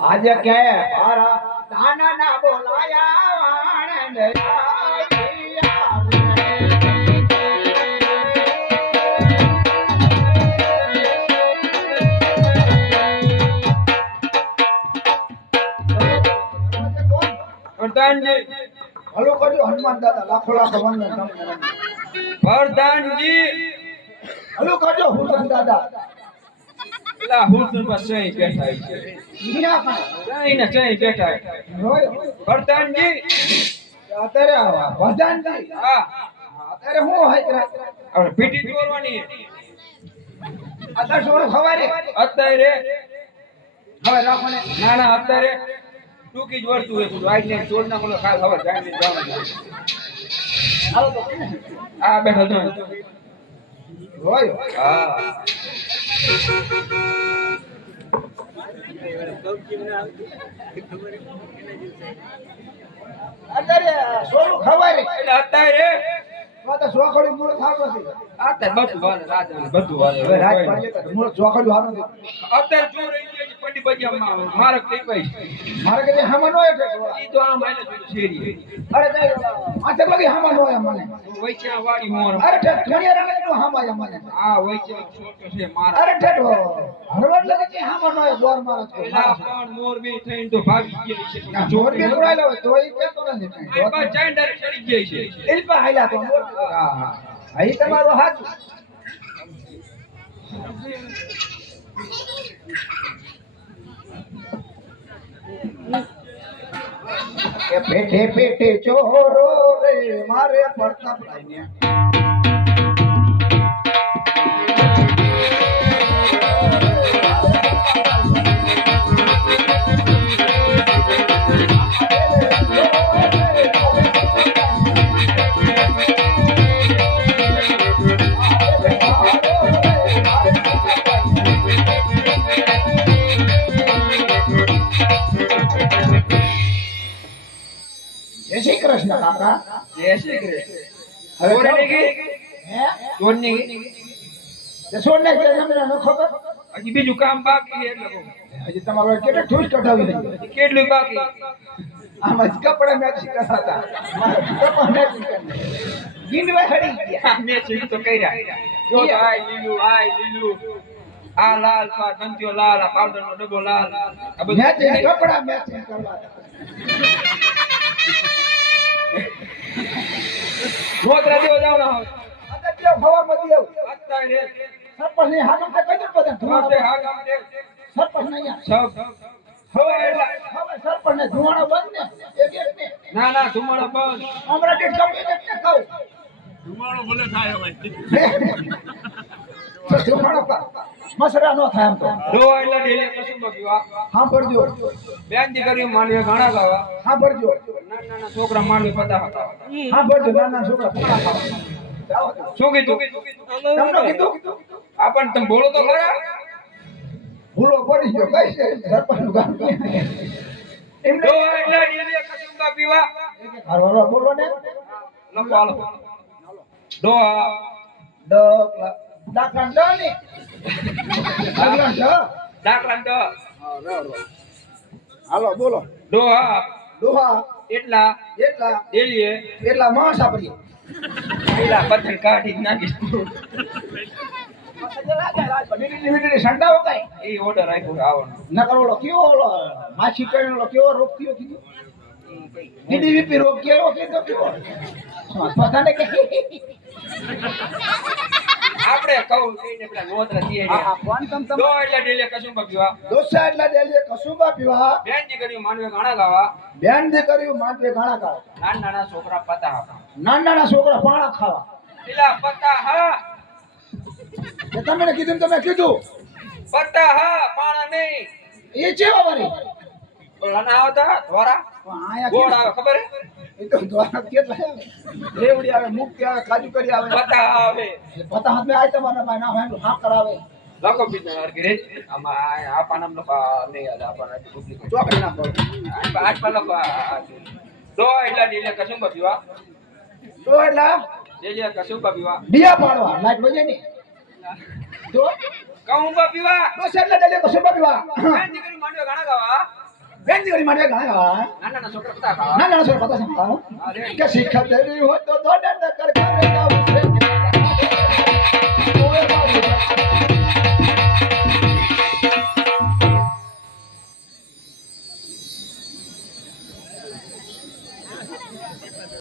આજે કે મારા દાના ના બોલાયા વાણંદ હલો કરજો હનુમાન દાદા લાખો લાખો વંદન વરદાનજી હલો કરજો હનુમાન દાદા. પેલા હુસન પર સહી બેઠા છે. ને સહી બેઠા અત્યારે આવા. વરદાનજી? હા. અત્યારે હું હોય પીટી અત્યારે સોનું સવારે. અત્યારે? હવે રાખો ને. ના ના અત્યારે? ટૂંકી જ વળતું હોય બધું આજ ને ચોર ના બોલો ખાલી ખબર જાય ને જવાનું. આ બેઠા હોય. હા. અત્યારે સોનું ખવારે એટલે અત્યારે સોખડી મૂળ નથી. અત્યારે બધું બધું મૂળ સોખડી હારું નથી. અત્યારે ચોર રહી થઈ ગઈ મારે કે હામાં નો ઈ તો આમ આઈને શેરી અરે તે લગી હામાં નો મને. વૈચા વાળી મોર. અરે ઠેઠ ઘણીયા રંગે નો હામાં મને. આ વૈચા છોટો છે મારા અરે ઠેઠ હરવડ લગી કે હામાં નો દોર મારો તો. પેલા પણ મોર બી થઈને તો ભાગી ગયા છે. જોર બી પુરાયેલો તો ઈ કેતો નથી. આ બસ ચાંડર ચડી જાય છે. એલ પર હાલ્યા તો હા હા. અહીં તમારું હાચું. કે પેઠે પેઠે ચોરો રે મારે પડતા કૃષ્ણ કાકા. જય શ્રી કૃષ્ણ. હવે ચોરની ગઈ હે? ચોરની ગઈ તે છોડ ને કે તમને ન ખબર? હજી બીજું કામ બાકી એટલે હજી તમારો કેટલો ઠૂસ કઢાવી દે કેટલું બાકી? આમાં જ કપડા મેં મારા કપડા મેં કરી ગીંડવા ખડી ગયા. મેં છે તો કર્યા. જો આય લીલું આય લીલું. આ લાલ પા ધંધ્યો લાલ આ પાવડર નો ડબ્બો લાલ. આ બધું મેં કપડા મેચિંગ કરવા દેવો જાવ ના હોય. ખબર સરપંચની તે કઈ બધા સરપંચ ને અહીંયા. સૌ હવે એટલે હવે સરપંચ ને બંધ ને એક એક ને. ના ના ધુમાડો બંધ. હમણાં કે કમી ખાવ ધુમાડો ભલે થાય હવે. કા મસરા નો થાય આમ તો. દો એટલે ડેલી કશું બગ્યું હા. ભરજો બેન દીકરીઓ માનવે ઘણા ગાવા. હા ભરજો નાના નાના છોકરા માનવે પતા હતા. હા ભરજો નાના છોકરા. પોતા હતા. શું કીધું? તમને કીધું? આપણ તમે બોલો તો ખરા. ભૂલો પડી ગયો કઈ છે? સરપંચનું કામ એટલે ડેલી પીવા હારવાળા બોલો ને. લખો હાલો. દો ડ દાખલા દાખલા દો હાલો બોલો. ડોહા. દોહા એટલા. એટલા. એલીએ એટલા માણસ આપડી પેલા પથ્થર કાઢી નાખીશ. સંડાવો કઈ એ ઓર્ડર આપ્યો છે ઓલો કેવો ઓલો માછી કરીને ઓલો કેવો રોગ કેવો કીધો? કેવો બધાને કે કહું કઈને પેલા ગોતરા દીએ હા, હા, કોણ તમ તમ દો એટલે ડેલીએ કસુંબા પીવા. દોસ્તા એટલા ડેલીએ કસુંબા પીવા. બેન દીકરીઓ માંડવે ઘણા ગાવા. બેન દીકરીઓ નાના નાના છોકરા પતા નાના નાના છોકરા પાણા ખાવા. પેલા પતા હા. તે તમને કીધું તમે કીધું? પતા હા પાણા નહીં. એ છે વરી ઓલા ના આવતા ધોરા? ગોળ. આવે ખબર? એ તો દ્વારા કેટલા આવે રેવડી આવે મુક્તિ આવે કાજુ કરી આવે. પતા આવે. પતા હાથ મે આય તમારા ભાઈ ના ભાઈ હા કરાવે. લખો બીજા વાર કે રે આમાં આ પાનામાં લખો યાદ આ પાના ડુપ્લિકેટ. ચોકડી ના પડે આજ પર લખો. દો એટલે પીવા. એટલા? પીવા. પાડવા. લાઈટની. કહું પીવા. એટલે ડલે કશું પીવા. માંડ્યો ગાણા ગાવા. বেঞ্জি করি মাঠে গান গাওয়া না না সরকার কথা না না সরকার কথা শিক্ষা দেরি হতো দনের দরকার গাও